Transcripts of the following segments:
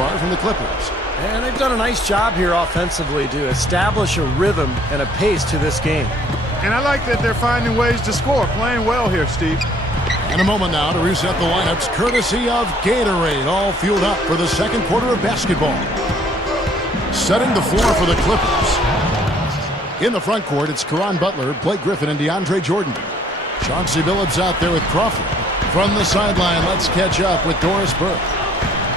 far from the Clippers. And they've done a nice job here offensively to establish a rhythm and a pace to this game. And I like that they're finding ways to score. Playing well here, Steve. And a moment now to reset the lineups, courtesy of Gatorade, all fueled up for the second quarter of basketball. Setting the floor for the Clippers. In the front court, it's Caron Butler, Blake Griffin, and DeAndre Jordan. Chauncey Billups out there with Crawford. From the sideline, let's catch up with Doris Burke.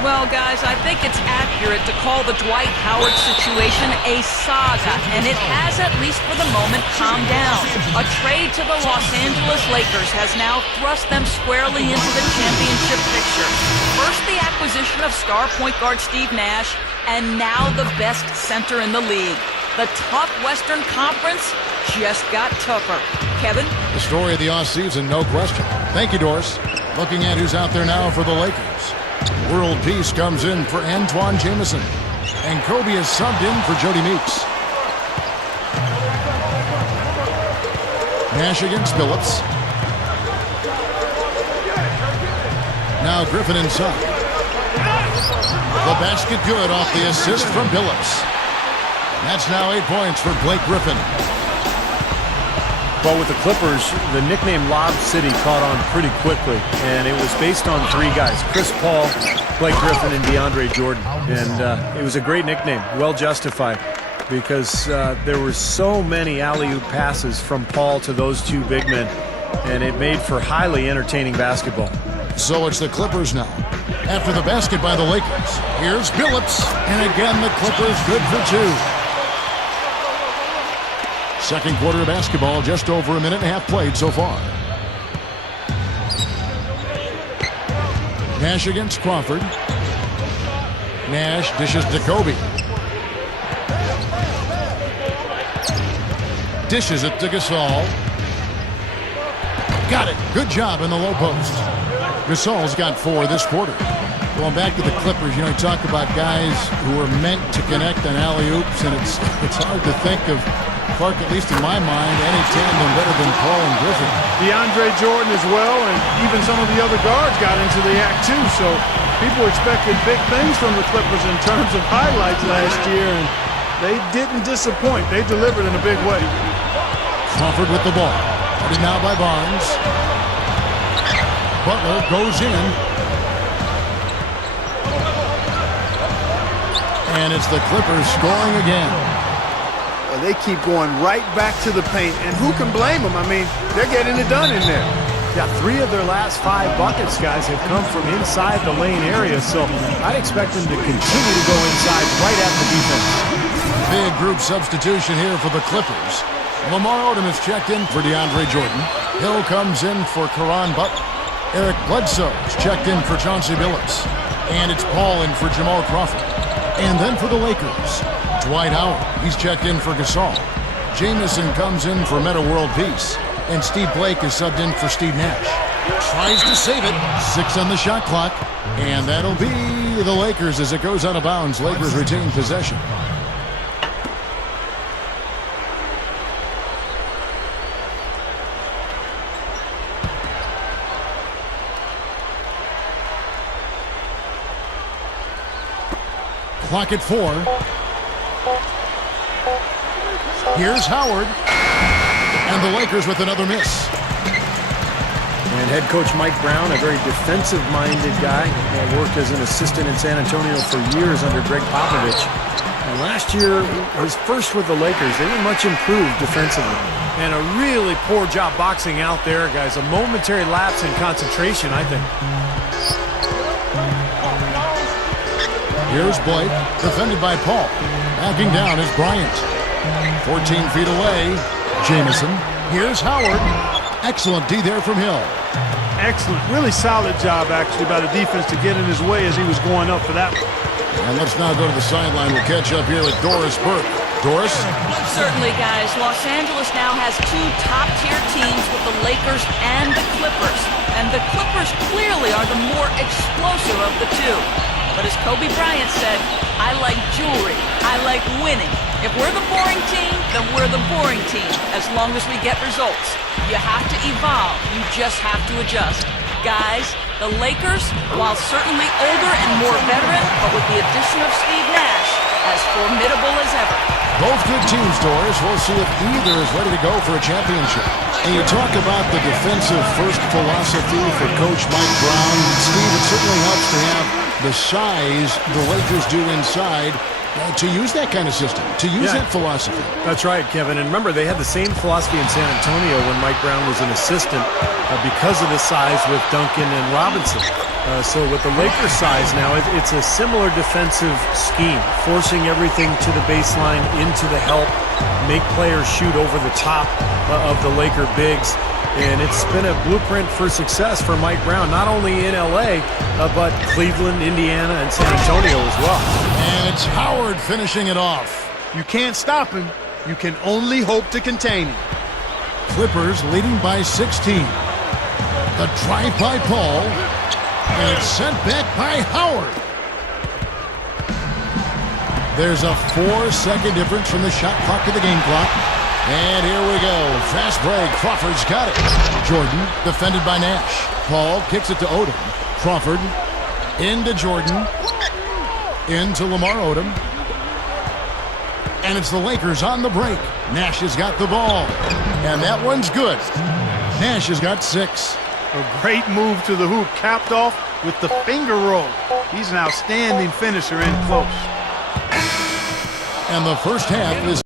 Well, guys, I think it's accurate to call the Dwight Howard situation a saga, and it has, at least for the moment, calmed down. A trade to the Los Angeles Lakers has now thrust them squarely into the championship picture. First, the acquisition of star point guard Steve Nash, and now the best center in the league. The tough Western Conference just got tougher. Kevin? The story of the offseason, no question. Thank you, Doris. Looking at who's out there now for the Lakers. World Peace comes in for Antoine Jamison. And Kobe is subbed in for Jody Meeks. Nash against Billups. Now Griffin inside. The basket good off the assist from Billups. That's now 8 points for Blake Griffin. Well, with the Clippers, the nickname Lob City caught on pretty quickly, and it was based on 3 guys, Chris Paul, Blake Griffin, and DeAndre Jordan. And it was a great nickname, well justified, because there were so many alley-oop passes from Paul to those 2 big men, and it made for highly entertaining basketball. So it's the Clippers now. After the basket by the Lakers, here's Billups, and again the Clippers good for 2. Second quarter of basketball, just over a minute and a half played so far. Nash against Crawford. Nash dishes to Kobe. Dishes it to Gasol. Got it. Good job in the low post. Gasol's got 4 this quarter. Going back to the Clippers, you talk about guys who are meant to connect on alley-oops, and it's hard to think of, Clark, at least in my mind, any tandem better than Paul and Griffin. DeAndre Jordan as well, and even some of the other guards got into the act too, so people expected big things from the Clippers in terms of highlights last year, and they didn't disappoint. They delivered in a big way. Crawford with the ball. Guarded now by Barnes. Butler goes in. And it's the Clippers scoring again. They keep going right back to the paint, and who can blame them? I mean, they're getting it done in there. Yeah, 3 of their last 5 buckets, guys, have come from inside the lane area, so I'd expect them to continue to go inside right at the defense. Big group substitution here for the Clippers. Lamar Odom is checked in for DeAndre Jordan. Hill comes in for Caron Butler. Eric Bledsoe is checked in for Chauncey Billups. And it's Paul in for Jamal Crawford. And then for the Lakers, Dwight Howard. He's checked in for Gasol. Jamison comes in for Meta World Peace. And Steve Blake is subbed in for Steve Nash. Tries to save it. 6 on the shot clock. And that'll be the Lakers as it goes out of bounds. Lakers retain possession. Clock at 4. Here's Howard. And the Lakers with another miss. And head coach Mike Brown, a very defensive-minded guy, worked as an assistant in San Antonio for years under Greg Popovich. And last year, his first with the Lakers, they were much improved defensively. And a really poor job boxing out there, guys. A momentary lapse in concentration, I think. Here's Blake, defended by Paul. Backing down is Bryant. 14 feet away, Jamison. Here's Howard. Excellent D there from Hill. Excellent. Really solid job, actually, by the defense to get in his way as he was going up for that one. And let's now go to the sideline. We'll catch up here with Doris Burke. Doris? Certainly, guys. Los Angeles now has 2 top-tier teams with the Lakers and the Clippers. And the Clippers clearly are the more explosive of the 2. But as Kobe Bryant said, I like jewelry. I like winning. If we're the boring team, then we're the boring team, as long as we get results. You have to evolve. You just have to adjust. Guys, The Lakers, while certainly older and more veteran, but with the addition of Steve Nash, as formidable as ever. Both good teams, Doris. We'll see if either is ready to go for a championship. And you talk about the defensive first philosophy for Coach Mike Brown. Steve, it certainly helps to have the size the Lakers do inside to use that kind of system, to use that philosophy. That's right, Kevin. And remember, they had the same philosophy in San Antonio when Mike Brown was an assistant because of the size with Duncan and Robinson. So with the Lakers size now, it's a similar defensive scheme, forcing everything to the baseline, into the help, make players shoot over the top of the Laker bigs. And it's been a blueprint for success for Mike Brown, not only in L.A., but Cleveland, Indiana, and San Antonio as well. And it's Howard finishing it off. You can't stop him. You can only hope to contain him. Clippers leading by 16. The drive by Paul. And it's sent back by Howard. There's a 4-second difference from the shot clock to the game clock. And here we go. Fast break. Crawford's got it. Jordan defended by Nash. Paul kicks it to Odom. Crawford into Jordan. Into Lamar Odom. And it's the Lakers on the break. Nash has got the ball. And that one's good. Nash has got 6. A great move to the hoop, capped off with the finger roll. He's an outstanding finisher in close. And the first half is